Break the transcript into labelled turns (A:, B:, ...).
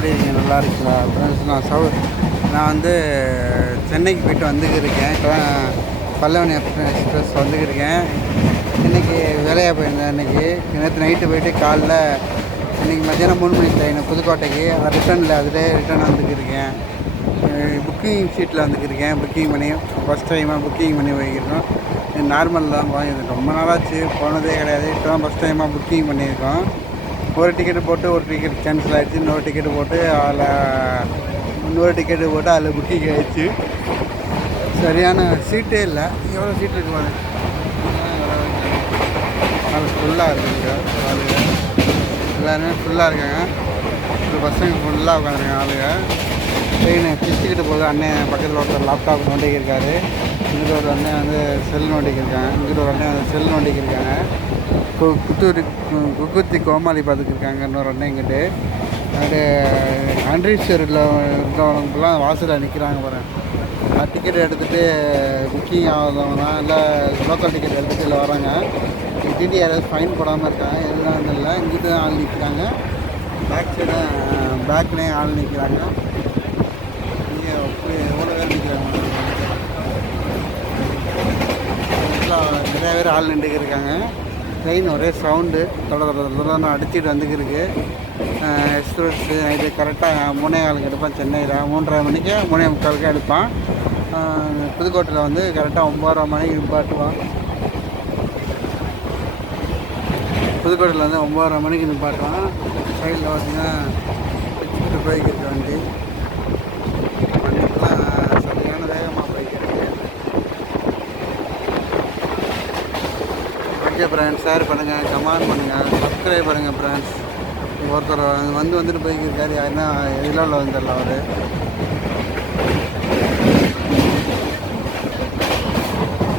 A: எப்படி இருக்கீங்க? நல்லா இருக்கீங்களா? ஃப்ரெண்ட்ஸ் நான் சவு நான் வந்து சென்னைக்கு போயிட்டு வந்துக்கிருக்கேன் இப்போ பல்லவன் எக்ஸ்பிரஸ் வந்துக்கிருக்கேன் இன்றைக்கி வேலையாக போயிருந்தேன் இன்றைக்கி நேற்று நைட்டு போயிட்டு காலைல இன்றைக்கி மத்தியானம் மூணு மணி ட்ரெயின் புதுக்கோட்டைக்கு. ரிட்டனில் அதிலே ரிட்டர்ன் வந்துக்கிருக்கேன் புக்கிங் சீட்டில் வந்துக்கிருக்கேன் புக்கிங் பண்ணி ஃபஸ்ட் டைமாக புக்கிங் பண்ணி வைக்கிறோம் நார்மல் தான் இது ரொம்ப நாளாச்சு. போனதே கிடையாது. இப்போ தான் ஃபஸ்ட் டைமாக புக்கிங் பண்ணியிருக்கோம். ஒரு டிக்கெட்டு போட்டு ஒரு டிக்கெட் கேன்சல் ஆகிடுச்சு இன்னொரு டிக்கெட்டு போட்டு அதில் இன்னொரு டிக்கெட்டு போட்டு அதில் புக்கிங் ஆகிடுச்சு சரியான சீட்டே இல்லை. எவ்வளோ சீட் இருக்கு பாருங்க. அது ஃபுல்லாக இருக்குங்க. ஆளுங்க. எல்லாருமே ஃபுல்லாக இருக்காங்க. ஒரு பசங்க ஃபுல்லாக உட்காந்துருக்காங்க ஆளுங்க. ட்ரெயினை பிச்சுக்கிட்டு போகுது. அண்ணன் பக்கத்தில் ஒருத்தர் லேப்டாப் நோண்டிக்கு இருக்காரு இங்கிட்ட ஒரு அண்ணன் வந்து செல் நோண்டிக்கிருக்காங்க. இங்கிட்ட ஒரு அண்ணன் வந்து செல் நோண்டிக்கிருக்காங்க. கு குத்தூரி குக்குத்தி கோமாளி பார்த்துக்கிருக்காங்க இன்னொரு அண்ணன் அது அன்றீஸ்வரில் அன்ரீஸ்வரில் இருந்தவங்கலாம் வாசலில் நிற்கிறாங்க பாருங்க டிக்கெட் எடுத்துகிட்டு புக்கிங் ஆகாதவங்க இல்லை லோக்கல் டிக்கெட் எடுத்துகிட்டு இல்லை வராங்க. டிடி யாராவது ஃபைன் போடாமல் இருக்காங்க. எல்லாம் இல்லை. இங்கிட்டு ஆள் நிற்கிறாங்க பேக் சைடு பேக்லேயும் ஆள் நிற்கிறாங்க இங்கே எவ்வளோ பேர் நிற்கிறாங்க நிறைய பேர் ஆள் நின்றுக்கிருக்காங்க. ட்ரெயின் ஒரே சவுண்டு. தொட தொடர்ந்து அடிச்சுட்டு வந்துக்கிருக்கு. எக்ஸ்பிரஸ் இது கரெக்டாக மூணே காலுக்கு எடுப்பான் சென்னையில் மூன்றரை மணிக்கு மூணே முக்காலுக்கு எடுப்பான். புதுக்கோட்டையில் வந்து கரெக்டாக ஒம்பதரை மணிக்கு நிப்பாட்டுவான். புதுக்கோட்டையில் வந்து ஒம்பதரை மணிக்கு நிப்பாட்டுவான். சைடில் பார்த்தீங்கன்னா வச்சுக்கிட்டு போய்க்கிட்டு வண்டி. ஓகே ஃப்ரெண்ட்ஸ் ஷேர் பண்ணுங்கள் கமெண்ட் பண்ணுங்கள் சப்ஸ்கிரைப் பண்ணுங்கள் ஃப்ரெண்ட்ஸ் ஒருத்தர் வந்து வந்துட்டு போய்க்கிருக்காரு. யாருன்னா எதிரில் வந்துடல அவர்.